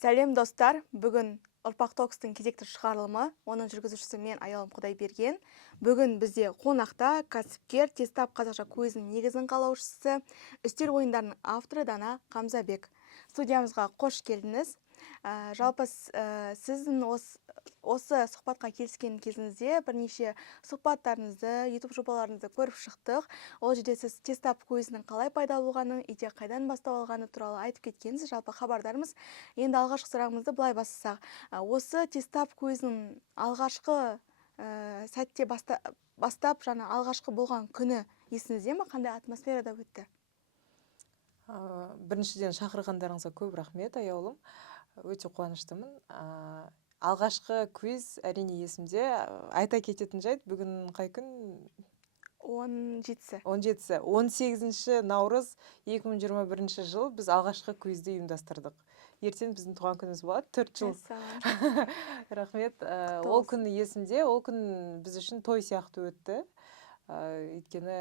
Сәлем достар, бүгін Ұрпақ Токстың кезекті шығарылымы, оның жүргізушісі мен Аялым Құдайберген. Бүгін бізде қонақта кәсіпкер, Тестап қазақша көзінің негізін қалаушысы, үстел ойындарының авторы Дана Қамзабек. Студиямызға қош келдіңіз. Жалпы сіздің осы сұхбатқа келіскен кезіңізде бірнеше сұхбаттарыңызды, YouTube жобаларыңызды көріп шықтық. Ол жерде сіз Тестап көзінің қалай пайда болғанын, идея қайдан бастау алғаны туралы айтып кеткенсіз, жалпы хабардармыз. Енді алғашқы сұрағымызды былай бастасақ, осы Тестап көзінің алғашқы сәтте бастап жаңа алғашқы болған күні есіңізде ме? Қандай атмосферада өтті? Біріншіден шақырғандарыңызға көп рахмет, Аялым. Өте қуаныштымын. Алғашқы квиз әрине есімде. Айта кететін жайт, бүгін қай күн? 17-сі. 18 наурыз 2021 жыл біз алғашқы квизді ұйымдастырдық. Ертең біздің туған күніміз болады, 4 жыл. Рахмет. Ол күн есімде, ол күн біз үшін той сияқты өтті. Өйткені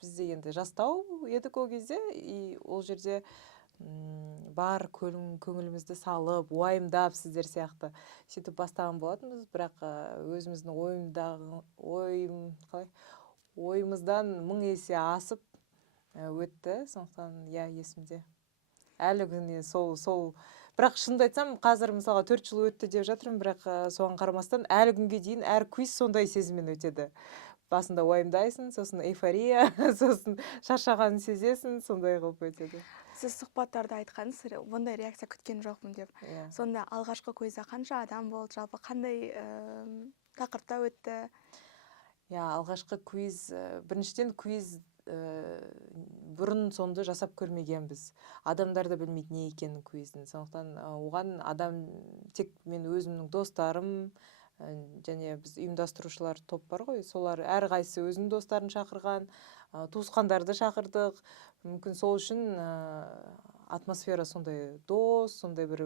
бізде енді жастау едік ол кезде, и ол жерде бар көңілімізді салып, уайымдап сіздер сияқты сөйтіп бастаған болатынбыз, бірақ өзіміздің ойымыздан 1000 есе асып өтті. Сондықтан есімде. Әлі күнге сол бірақ шынымды айтсам, қазір мысалға 4 жыл өтті деп жатырмын, бірақ соған қарамастан әлі күнге дейін әр квиз сондай сезіммен өтеді. Басында уайымдайсың, сосын эйфория, сосын шаршағанын сезесің, сондай қылып өтеді. Сіз сұхбаттарда айтқансыз, ондай реакция күткен жоқпын деп. Сонда алғашқы квизде қанша адам болды, жалпы қандай тақырыпта өтті? Алғашқы квиз, біріншіден квиз бұрын сонды жасап көрмегенбіз. Адамдар да білмейді не екенін квиздің. Сондықтан оған адам тек мен өзімнің достарым, және біз ұйымдастырушылар топ бар ғой, солар әрқайсысы өзінің достарын шақырған, туысқандарды шақырдық. Мүмкін сол үшін атмосфера сондай дос, сондай бір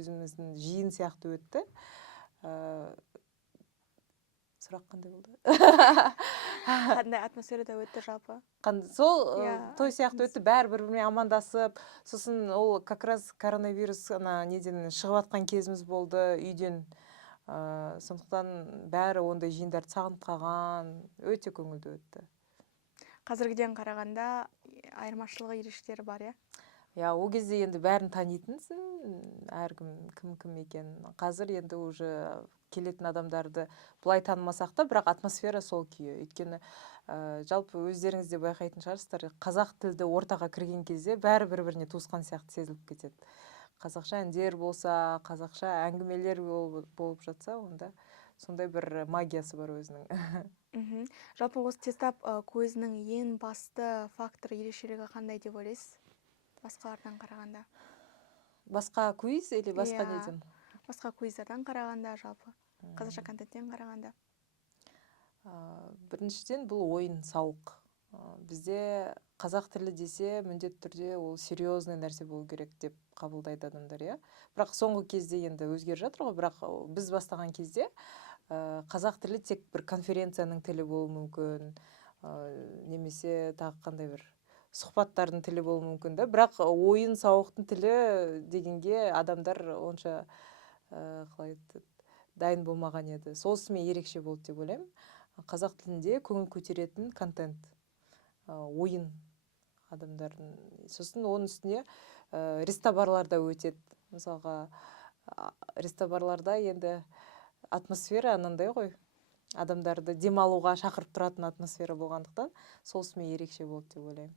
өзіміздің жиын сияқты өтті. Сұрақ қандай болды? Қандай атмосферада өтті жалпы? Сол той сияқты өтті, бәрі бір-бірімен амандасып, сосын ол как раз коронавирус неден шығып атқан кезіміз болды үйден. Сондықтан бәрі ондай жиындарды сағынып қалған, өте көңілді өтті. Қазіргіден қарағанда айырмашылығы, ерекшеліктері бар, ол кезде енді бәрін танитынсың, әркім кім екен. Қазір енді уже келетін адамдарды бұлай танымасақ та, бірақ атмосфера сол күйі. Өйткені жалпы өздеріңіз де байқайтын шығарсыздар, қазақ тілді ортаға кірген кезде бәрі бір-біріне туысқан сияқты сезіліп кетеді. Қазақша әндер болса, қазақша әңгімелер болып жатса, онда сондай бір магиясы бар өзінің. Жалпы осы Тестап көзінің ең басты факторы, ерекшелігі қандай деп ойлайсыз? Басқалардан қарағанда. Басқа квиз или басқа неден? Басқа квиздерден қарағанда, жалпы қазақша контенттен қарағанда. Біріншіден бұл ойын сауық. Бізде қазақ тілі десе, міндетті түрде ол серьезный нәрсе болу керек деп қабылдайды адамдар, Бірақ соңғы кезде енді өзгеріп жатыр ғой, бірақ біз бастаған кезде қазақ тілі тек бір конференцияның тілі болуы мүмкін, немесе тағы қандай бір сұхбаттардың тілі болуы мүмкін, бірақ ойын сауықтың тілі дегенге адамдар онша дайын болмаған еді. Сонысымен ерекше болды деп ойлаймын. Қазақ тілінде көңіл көтеретін контент, ойын адамдардың. Сосын оның үстіне рестобарларда өтеді. Мысалға, рестобарларда енді атмосфера анандай ғой, адамдарды демалуға шақырып тұратын атмосфера болғандықтан, сонысымен ерекше болды деп ойлаймын.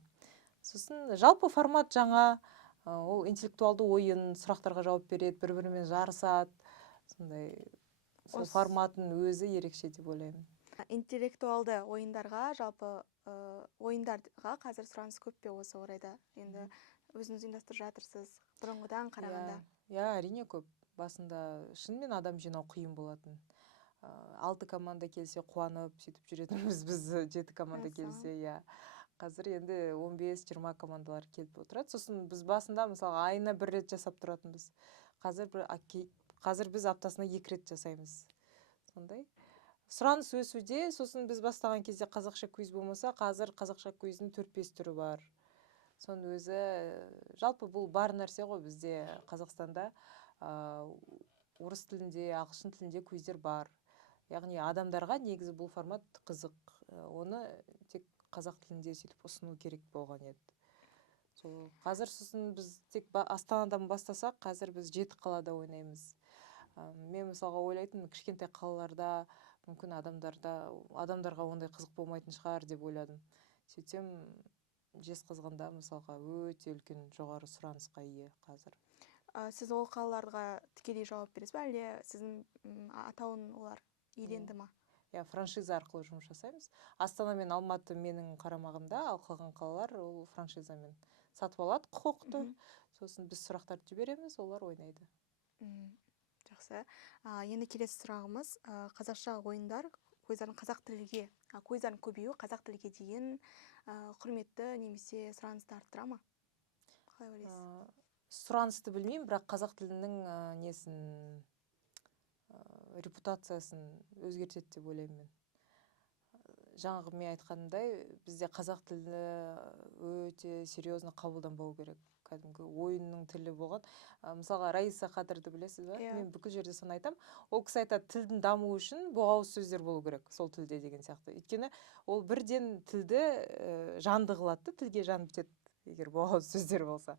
Сосын жалпы формат жаңа, ол интеллектуалды ойын, сұрақтарға жауап береді, бір-бірімен жарысады. Сондай сол форматын өзі ерекше деп ойлаймын. Интеллектуалды ойындарға, жалпы ойындарға қазір сұраныс көп пе осы орайда? Енді өзіңіз ұйымдастырып жатырсыз, бұрынғыдан қарағанда. Әрине көп. Басында шынымен адам жинау қиын болатын. 6 команда келсе қуанып, сөйтіп жүретінбіз, біз 7 команда келсе, Қазір енді 15-20 командалар келіп отырады. Сосын біз басында мысалы айына 1 рет жасап тұратынбыз. Қазір біз аптасына 2 рет жасаймыз. Сондай. Сұраныс өсуде, сосын біз бастаған кезде қазақша квиз болмаса, қазір қазақша квиздің 4-5 түрі бар. соның өзі жалпы бұл бар нәрсе ғой бізде Қазақстанда. Орыс тілінде, ағылшын тілінде квиздер бар. Яғни адамдарға негізі бұл формат қызық. Оны тек қазақ тілінде сөйтіп ұсыну керек болған еді. Сол қазір сосын біз тек Астанадан бастасақ, қазір біз 7 қалада ойнаймыз. Мен мысалға ойлайтын, кішкентай қалаларда мүмкін адамдарға ондай қызық болмайтын шығар деп ойладым. Сөйтсем, Жезқазғанда мысалға өте үлкен жоғары сұранысқа ие қазір. Сіз ол қалаларға тікелей жауап бересіз бе, әлде сіздің атауын олар иеленді ма? Франшиза арқылы жұмыс жасаймыз. Астана мен Алматы менің қарамағымда, ал қалған қалалар ол франшизамен сатып алады құқықты. Сосын біз сұрақтарды жібереміз, олар ойнайды. Жақсы. Енді келесі сұрағымыз, қазақша ойындар квиздардың қазақ тілге, квиздардың көбеюі қазақ тілге деген құрметті немесе сұранысты арттыра ма? Қалай ойлайсыз? Сұранысты білмеймін, бірақ қазақ тілінің репутациясын өзгертеді деп ойлаймын мен. Жаңағы мен айтқанымдай, бізде қазақ тілі өте серьезно қабылданбау керек. Кәдімгі ойынның тілі болған. Мысалға Раиса Қадырды білесіз бе? Мен бүкіл жерде соны айтам. Ол кісі айтады, тілдің дамуы үшін боғауыз сөздер болу керек, сол тілде деген сияқты. Өйткені ол бірден тілді жанды қылады, тілге жан бітеді, егер боғауыз сөздер болса.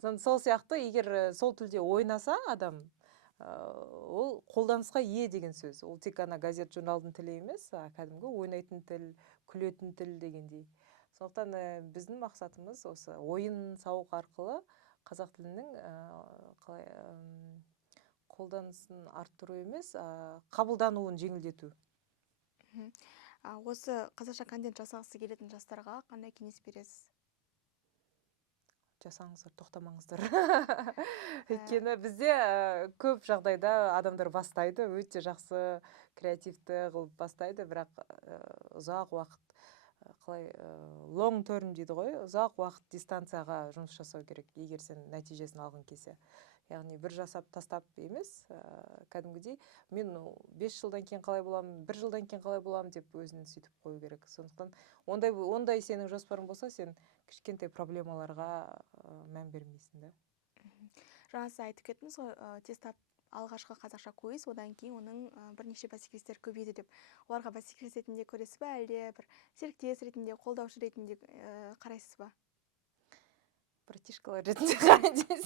Сол сияқты, егер сол тілде ойнаса адам, ол қолданысқа ие деген сөз. Ол тек ана газет журналдың тілі емес, кәдімгі ойнайтын тіл, күлетін тіл дегендей. Сондықтан біздің мақсатымыз осы ойын сауық арқылы қазақ тілінің қолданысын арттыру емес, қабылдануын жеңілдету. Осы қазақша контент жасағысы келетін жастарға қандай кеңес бересіз? Жасаңыздар, тоқтамаңыздар. Өйткені бізде көп жағдайда адамдар бастайды, өте жақсы креативті қылып бастайды, бірақ ұзақ уақыт, long term дейді ғой, ұзақ уақыт дистанцияға жұмыс жасау керек, егер сен нәтижесін алғың келсе. Яғни бір жасап тастап емес, кәдімгідей мен 5 жылдан кейін қалай боламын, 1 жылдан кейін қалай боламын деп өзін сөйтіп қою керек. Сондықтан ондай сенің жоспарың болса, сен кішкентай проблемаларға мән бермейсің да. Жаңа сіз айтып кеттіңіз ғой, тестап алғашқы қазақша квиз, одан кейін оның бірнеше бәсекелестер көбейді деп. Оларға бәсекелес ретінде көресіз бе, әлде бір серіктес ретінде, қолдаушы ретінде қарайсыз ба? Братишкалар ретінде қарайсыз.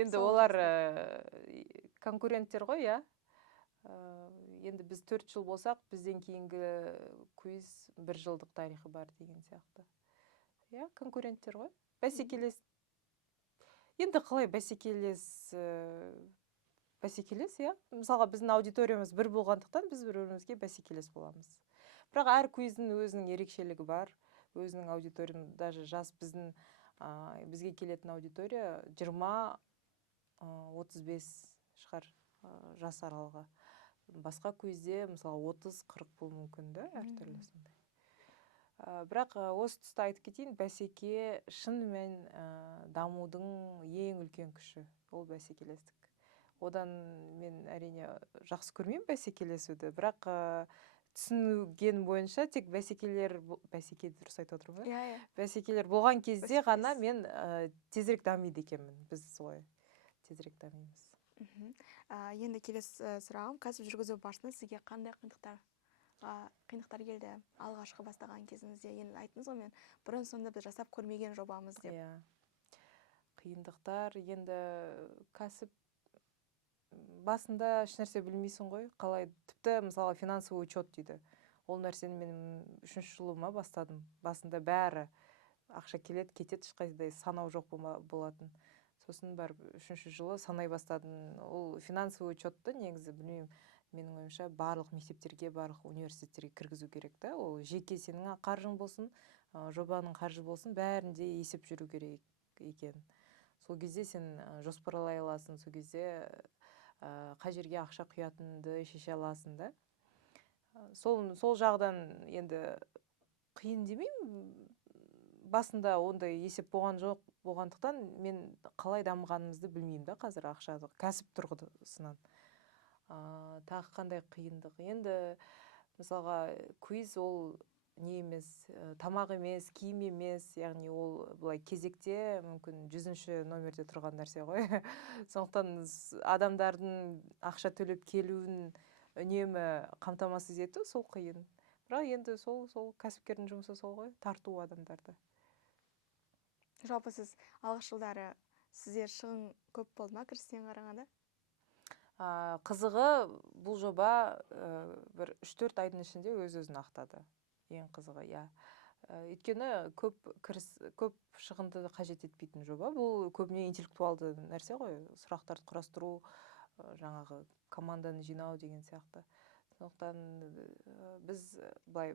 Енді олар конкуренттер ғой, енді біз 4 жыл болсақ, бізден кейінгі квиз 1 жылдық тарихы бар деген сияқты. Конкуренттер ғой, бәсекелес. Енді қалай бәсекелес, мысалға біздің аудиториямыз бір болғандықтан біз бір-бірімізге бәсекелес боламыз. Бірақ әр квиздің өзінің ерекшелігі бар, өзінің аудиторияның, даже жас бізге келетін аудитория 20-35 шығар жас аралығы. Басқа квизде мысалы 30-40 болуы мүмкін да, әртүрлі сондай. Бірақ осы тұста айтып кетейін, бәсеке шынымен дамудың ең үлкен күші, ол бәсекелестік. Одан мен әрине жақсы көрмеймін бәсекелесуді, бірақ түсінген бойынша тек бәсеке дұрыс айтып отырмын ба? Бәсекелер болған кезде ғана мен тезірек дамиды екенмін. Біз солай тезірек дамимыз. Енді келесі сұрағым, кәсіп жүргізу барысында сізге қандай қиындықтар келді алғашқы бастаған кезіңізде? Енді айттыңыз ғой, мен бұрын сонда біз жасап көрмеген жобамыз деп. Қиындықтар, енді кәсіп басында ешнәрсе білмейсің ғой, қалай, тіпті мысалы финансовый учет дейді. Ол нәрсені мен 3-ші жылыма бастадым. Басында бәрі ақша келеді, кетеді, ешқайда санау жоқ болатын. Сосын барып 3-ші жылы санай бастадым. Ол финансовый учетты негізі білмеймін, менің ойымша барлық мектептерге, барлық университеттерге кіргізу керек та. Ол жеке сенің қаржың болсын, жобаның қаржы болсын, бәрінде есеп жүру керек екен. Сол кезде сен жоспарлай аласың, сол кезде қай жерге ақша құятынды шеше аласың да. Сол жағдан енді қиын демеймін, басында ондай есеп болған жоқ болғандықтан мен қалай дамығанымызды білмеймін да қазір ақшады кәсіп тұрғысынан. Тағы қандай қиындық? Енді мысалға квиз ол не емес, тамақ емес, киім емес, яғни ол былай кезекте мүмкін 100-ші номерде тұрған нәрсе ғой. Сондықтан адамдардың ақша төлеп келуін үнемі қамтамасыз ету сол қиын. Бірақ енді сол кәсіпкердің жұмысы сол ғой, тарту адамдарды. Жалпы сіз алғаш жылдары сізде шығын көп болды ма кірістен қарағанда? Қызығы бұл жоба бір 3-4 айдың ішінде өз-өзін ақтады. Ең қызығы, иә. Өйткені көп шығынды қажет етпейтін жоба. Бұл көбіне интеллектуалды нәрсе ғой, сұрақтарды құрастыру, жаңағы команданы жинау деген сияқты. Сондықтан біз былай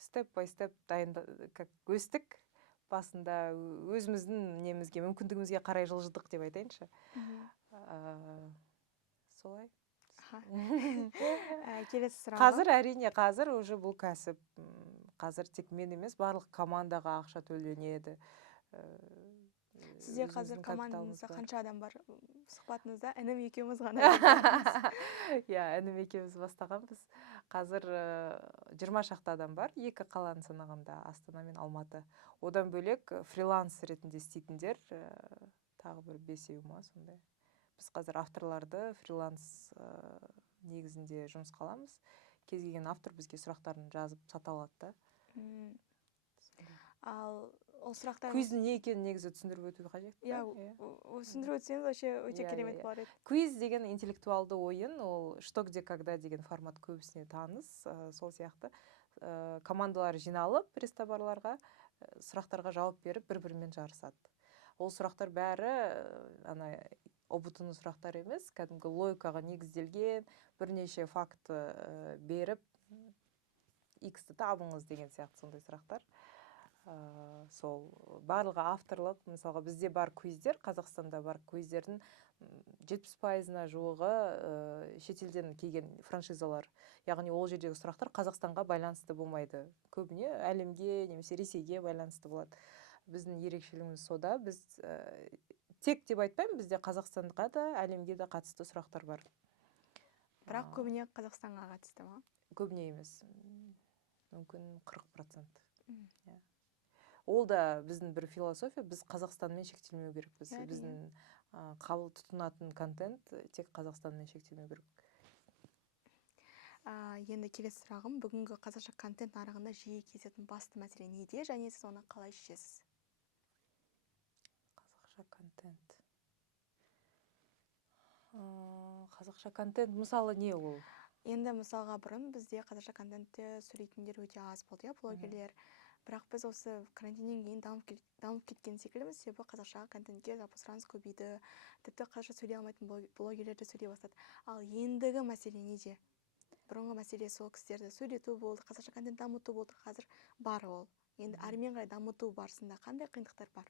степ-бай-степ өстік. Басында өзіміздің немізге, мүмкіндігімізге қарай жылжыдық деп айтайыншы. Солай. Келесі сұрағым. Қазір әрине, қазір уже бұл кәсіп. Қазір тек мен емес, барлық командаға ақша төленеді. Сізде қазір Өзіміздің командаңызда капиталымыз бар. қанша адам бар? Сұхбатыңызда інім екеуміз ғана. Иә, інім екеуміз бастағанбыз. Қазір 20 шақты адам бар, 2 қаланы санағанда, Астана мен Алматы. Одан бөлек фриланс ретінде істейтіндер тағы бір 5 ма сондай. Біз қазір авторларды фриланс негізінде жұмыс қаламыз. Кез келген автор бізге сұрақтарын жазып сата алады да. Ал ол сұрақтар... Квиздің не екенін негізі түсіндіріп өту қажет. Иә, түсіндіріп өтсеңіз вообще өте керемет болар еді. Квиз деген интеллектуалды ойын, ол что, где, когда деген формат көбісіне таныс, сол сияқты. Командалар жиналып, пресс-товарларға, сұрақтарға жауап беріп, бір-бірімен жарысады. Ол сұрақтар бәрі ұбт-ның сұрақтар емес, кәдімгі логикаға негізделген, бірнеше факт беріп, X-ті табыңыз деген сияқты сондай сұрақтар. Сол барлығы авторлық, мысалға бізде бар квиздер, Қазақстанда бар квиздердің 70%-на жуығы шетелден келген франшизалар. Яғни ол жердегі сұрақтар Қазақстанға байланысты болмайды. Көбіне әлемге, немесе Ресейге байланысты болады. Біздің ерекшелігіміз сода, біз тек деп айтпаймын, бізде Қазақстанға да, әлемге де қатысты сұрақтар бар. Бірақ көбіне Қазақстанға қатысты ма? Көбіне емес. Мүмкін 40%. Ол да біздің бір философия, біз Қазақстанмен шектелмеу керекпіз. Біздің қабыл тұтынатын контент тек Қазақстанмен шектелмеу керек. Енді келесі сұрағым, бүгінгі қазақша контент нарығында жиі кездесетін басты мәселе неде, және сіз оны қалай шешесіз? Қазақша контент. Қазақша контент, мысалы не ол? Енді мысалға бұрын бізде қазақша контентті сөйлейтіндер өте аз болды, блогерлер. Бірақ біз осы карантиннен кейін дамып кеткен секілдіміз, себебі қазақша контентке жалпы сұраныс көбейді, тіпті қазақша сөйлей алмайтын блогерлер де сөйлей бастады. Ал ендігі мәселе неде? Бұрынғы мәселе сол кісілерді сөйлету болды, қазақша контент дамыту болды, қазір бар ол. Енді әрмен қарай дамыту барысында қандай қиындықтар бар?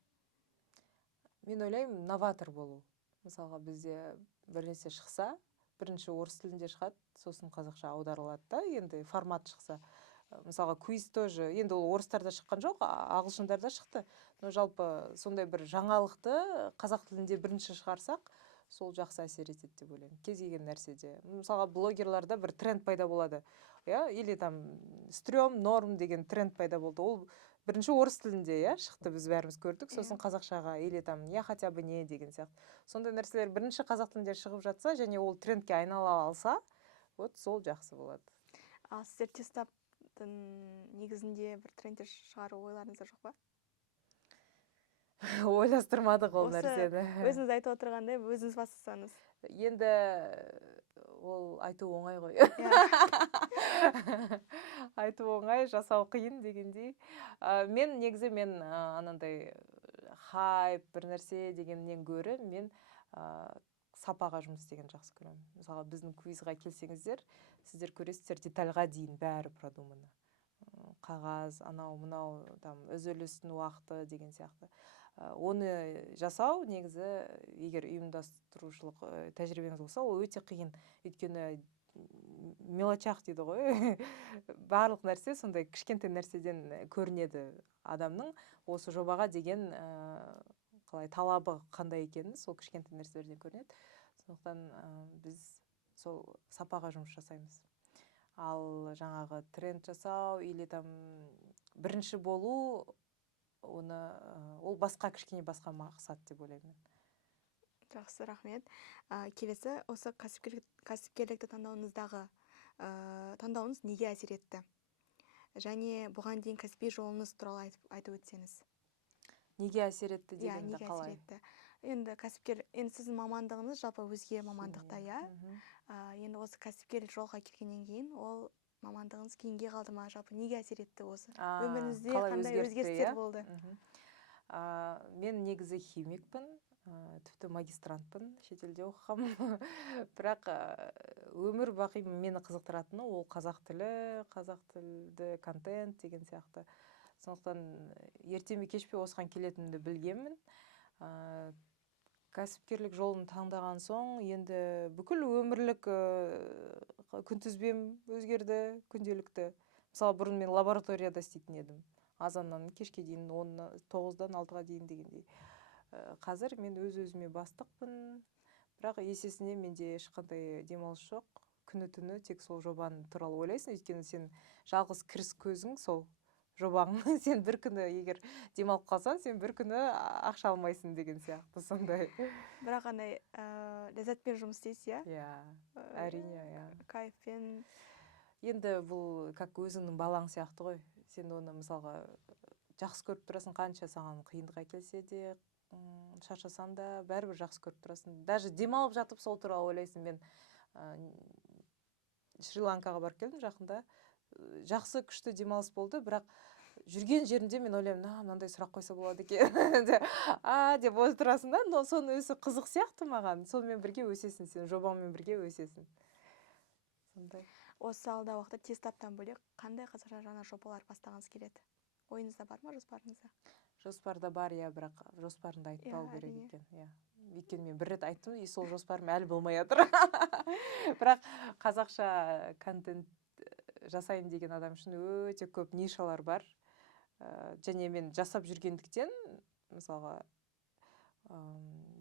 Мен ойлаймын, новатор болу. Мысалға бізде бір нәрсе шықса, бірінші орыс тілінде шығады, сосын қазақша аударылады да, енді формат шықса. Мысалға квиз тоже, енді ол орыстарда шыққан жоқ, ағылшындарда шықты. Но жалпы сондай бір жаңалықты қазақ тілінде бірінші шығарсақ, сол жақсы әсер етеді деп ойлаймын. Кез келген нәрседе. Мысалға блогерларда бір тренд пайда болады. Или там стрём, норм деген тренд пайда болды. Ол бірінші орыс тілінде шықты, біз бәріміз көрдік, сосын қазақшаға, или там я хотя бы не деген сияқты. Сондай нәрселер бірінші қазақ тілінде шығып жатса, және ол трендке айнала алса, вот сол жақсы болады. Ал сіздер тестап негізінде бір трендтер шығару ойларыңызда жоқ па? Ойластырмадық ол нәрсені. Өзіңіз айтып отырғандай, өзіңіз бастасаңыз. Енді ол айту оңай ғой. Айту оңай, жасау қиын дегендей. Мен анандай хайп бір нәрсе дегеннен гөрі мен сапаға жұмыс істеген жақсы көремін. Мысалға біздің квизға келсеңіздер, сіздер көресіздер, детальға дейін бәрі продуманы. Қағаз, анау-мынау, үзілістің уақыты деген сияқты. Оны жасау негізі, егер ұйымдастырушылық тәжірибеңіз болса, ол өте қиын. Өйткені мелочах дейді ғой. Барлық нәрсе сондай кішкентай нәрседен көрінеді адамның осы жобаға деген қалай талабы қандай екенін сол кішкентай нәрселерден көрінеді. Сондықтан біз сол сапаға жұмыс жасаймыз. ал жаңағы тренд жасау или там бірінші болу, оны ол басқа, кішкене басқа мақсат деп ойлаймын мен. Жақсы, рахмет. Келесі, осы кәсіпкерлікті таңдауыңыз неге әсер етті? Және бұған дейін кәсіби жолыңыз туралы айтып өтсеңіз. Неге әсер етті Иә, дегенді неге әсер қалай? етті? Енді енді сіздің мамандығыңыз жалпы өзге мамандықта, иә? Мгм. Енді осы кәсіпкерлік жолға келгеннен кейін, ол мамандығыңыз кейінге қалды ма? Жалпы неге әсер етті осы? Өміріңізде Қалай қандай өзгертті, өзгерістер иә? болды? Мгм. Мен негізі химикпін, тіпті магистрантпын, шетелде оқығам. Бірақ өмір бақи мені қызықтыратыны ол қазақ тілді контент деген сияқты. Сондықтан ерте ме кеш пе осыған келетінімді білгенмін. Кәсіпкерлік жолын таңдаған соң енді бүкіл өмірлік күнтізбем өзгерді, күнделікті. Мысалы, бұрын мен лабораторияда істейтін едім. Азаннан кешке дейін 9-дан 6-ға дейін дегендей. Қазір мен өз-өзіме бастықпын. Бірақ есесіне менде ешқандай демалыс жоқ. Күні-түні тек сол жобаны туралы ойлайсың, өйткені сен жалғыз кіріс көзің сол жобаң. Сен бір күні егер демалып қалсаң, сен бір күні ақша алмайсың деген сияқты, сондай. Бірақ андай ләззатпен жұмыс істейсіз, иә? Иә, әрине, иә. Кайфпен. Енді бұл как өзіңнің балаң сияқты ғой. Сен оны мысалға жақсы көріп тұрасың, қанша саған қиындық әкелсе де, шаршасаң да бәрібір жақсы көріп тұрасың. Даже демалып жатып сол туралы ойлайсың. Мен Шри-Ланкаға барып келдім жақында. Жақсы күшті демалыс болды, бірақ жүрген жерінде мен ойлаймын, мынандай сұрақ қойса болады екен деп отырасың да, но соның өзі қызық сияқты маған. Сонымен бірге өсесің, сен жобаңмен бірге өсесің. Сондай. Осы алда уақытта тестаптан бөлек қандай қазақша жаңа жобалар бастағыңыз келеді? Ойыңызда бар ма, жоспарыңызда? Жоспарда бар, иә, бірақ жоспарымды айтпау Иә, керек әрине. екен. Иә. Өйткені мен бір рет айттым, и сол жоспарым әлі болмай жатыр. Бірақ қазақша контент жасаймын деген адам үшін өте көп нишалар бар. Және мен жасап жүргендіктен, мысалға,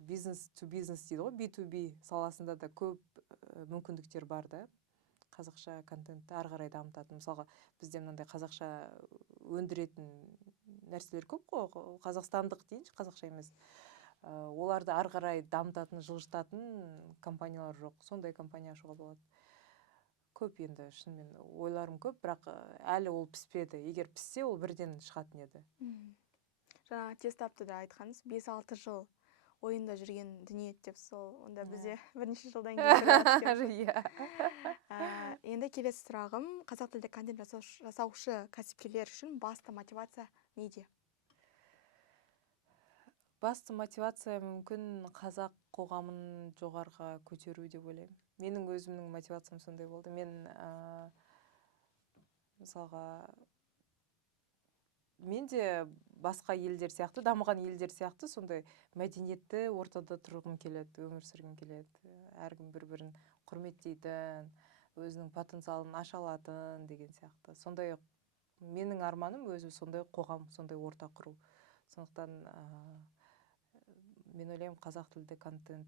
бизнес to бизнес дейді ғой, B2B саласында да көп мүмкіндіктер бар да. Қазақша контентті ары қарай дамытатын. Мысалға, бізде мынандай қазақша өндіретін нәрселер көп қой, қазақстандық дейінші, қазақша емес. Оларды ары қарай дамытатын, жылжытатын компаниялар жоқ. Сондай компания ашуға болады. Көп енді, шынымен ойларым көп, бірақ әлі ол піспеді. Егер піссе, ол бірден шығатын еді. Жаңа тестапты да айтқаныз, 5-6 жыл ойында жүрген дүние деп, сол онда бізде бірнеше жылдан кейін. Енді келесі сұрағым, қазақ тілді контент жасаушы кәсіпкерлер үшін басты мотивация неде? Басты мотивация мүмкін қазақ қоғамын жоғарыға көтеру деп ойлаймын. Менің өзімнің мотивациям сондай болды. Мен мысалға, мен де басқа елдер сияқты, дамыған елдер сияқты сондай мәдениетті ортада тұрғым келеді, өмір сүргім келеді. Әркім бір-бірін құрметтейтін, өзінің потенциалын аша алатын деген сияқты. Сондай менің арманым өзі сондай қоғам, сондай орта құру. Сондықтан мен ойлаймын, қазақ тілді контент,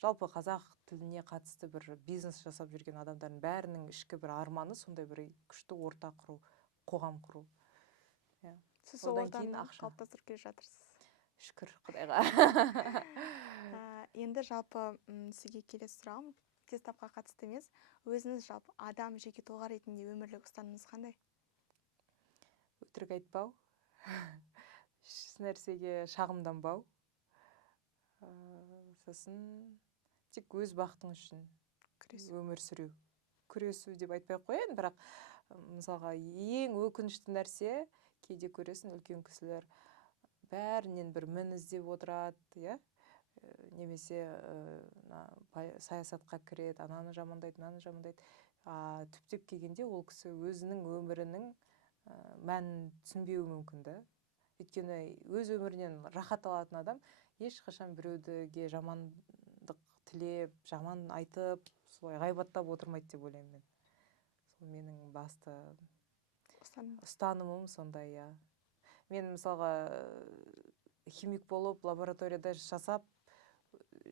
жалпы қазақ тіліне қатысты бір бизнес жасап жүрген адамдардың бәрінің ішкі бір арманы сондай бір күшті орта құру, қоғам құру. Сіз сол ортаны қалыптастырып келе жатырсыз. Шүкір Құдайға. Енді жалпы сізге келесі сұрағым, тестапқа қатысты емес, өзіңіз жалпы адам, жеке тұлға ретінде өмірлік ұстанымыңыз қандай? Өтірік айтпау, еш нәрсеге шағымданбау, сосын тек өз бақытың үшін өмір сүру. Күресу деп айтпай қояйын, бірақ мысалға ең өкінішті нәрсе, кейде көресің, үлкен кісілер бәрінен бір мін іздеп отырады, иә? Немесе саясатқа кіреді, ананы жамандайды, мынаны жамандайды. Түптеп келгенде ол кісі өзінің өмірінің мәнін түсінбеуі мүмкін да. Өйткені өз өмірінен рахат алатын адам ешқашан біреуге жамандық тілеп, жаман айтып, солай ғайбаттап отырмайды деп ойлаймын мен. Сол менің басты ұстанымым сондай, иә. Мен мысалға химик болып, лабораторияда жасап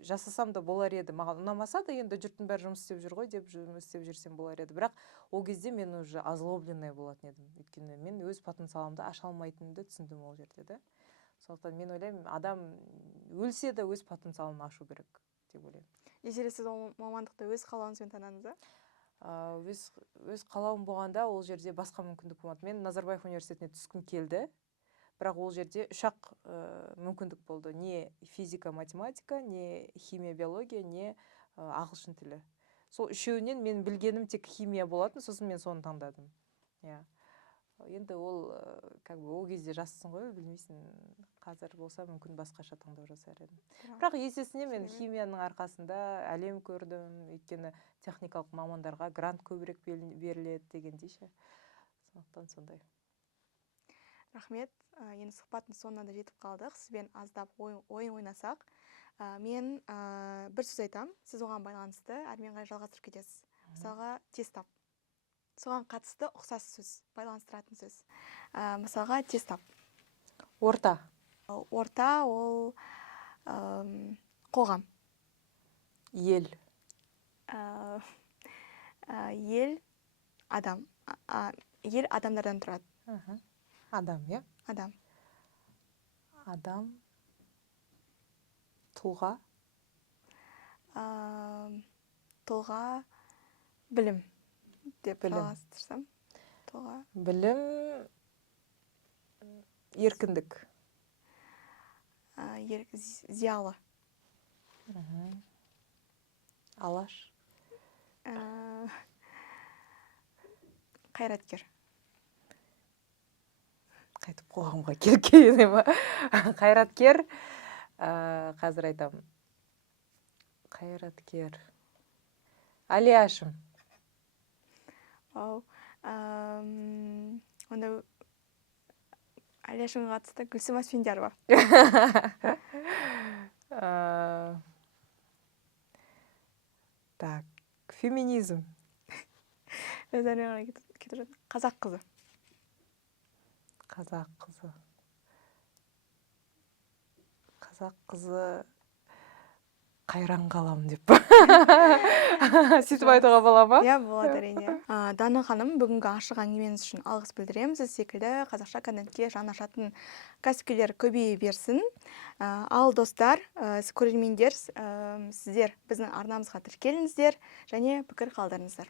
жасасам да болар еді, маған ұнамаса да енді жұрттың бәрі жұмыс істеп жүр ғой деп жұмыс істеп жүрсем болар еді. Бірақ ол кезде мен уже озлобленная болатын едім, өйткені мен өз потенциалымды аша алмайтынымды түсіндім ол жерде да. Сондықтан мен ойлаймын, адам өлсе де өз потенциалын ашу керек деп ойлаймын. Десе сіз ол мамандықты өз қалауыңызбен таңдадыңыз ба? Өз қалауым болғанда ол жерде басқа мүмкіндік болмады. Мен Назарбаев университетіне түскім келді, бірақ ол жерде 3-ақ мүмкіндік болды. Не физика, математика, не химия, биология, не ағылшын тілі. Сол үшеуінен мен білгенім тек химия болатын, сосын мен соны таңдадым. Енді ол ол кезде жассың ғой, білмейсің, қазір болса мүмкін басқаша таңдау жасар едім. Бірақ есесіне мен химияның арқасында әлем көрдім, өйткені техникалық мамандарға грант көбірек беріледі дегендей ше. Сондықтан сондай. Рахмет. Енді сұхбаттың соңына да жетіп қалдық. Сізбен аздап ойын ойнасақ. Мен бір сөз айтам, сіз оған байланысты әрмен қарай жалғастырып кетесіз. Мысалға, тестап. Соған қатысты ұқсас сөз, байланыстыратын сөз. Мысалға, тестап. Орта. Орта ол қоғам. Ел. Ел адам. Ел адамдардан тұрады. Адам, е? Адам. Адам. Тұлға. Тұлға. Білім. Деп жалғастырсам. Тұлға. Білім. Еркіндік. Зиялы. Алаш. Қайраткер. Қайтып қоғамға келгені ма? Қайраткер. Қазір айтам. Қайраткер. Алияшым. Онда Алияшымға қатысты Гүлсім Асфендиярова. Так, феминизм. Қазақ қызы. Қазақ қызы. Қазақ қызы қайран қалам деп. Сөйтіп айтуға бола ма? Иә, болады әрине. Дана ханым, бүгінгі ашық әңгімеңіз үшін алғыс білдіремін. Сіз секілді қазақша контентке жан ашатын кәсіпкерлер көбейе берсін. Ал достар, көрермендер, сіздер біздің арнамызға тіркеліңіздер және пікір қалдырыңыздар.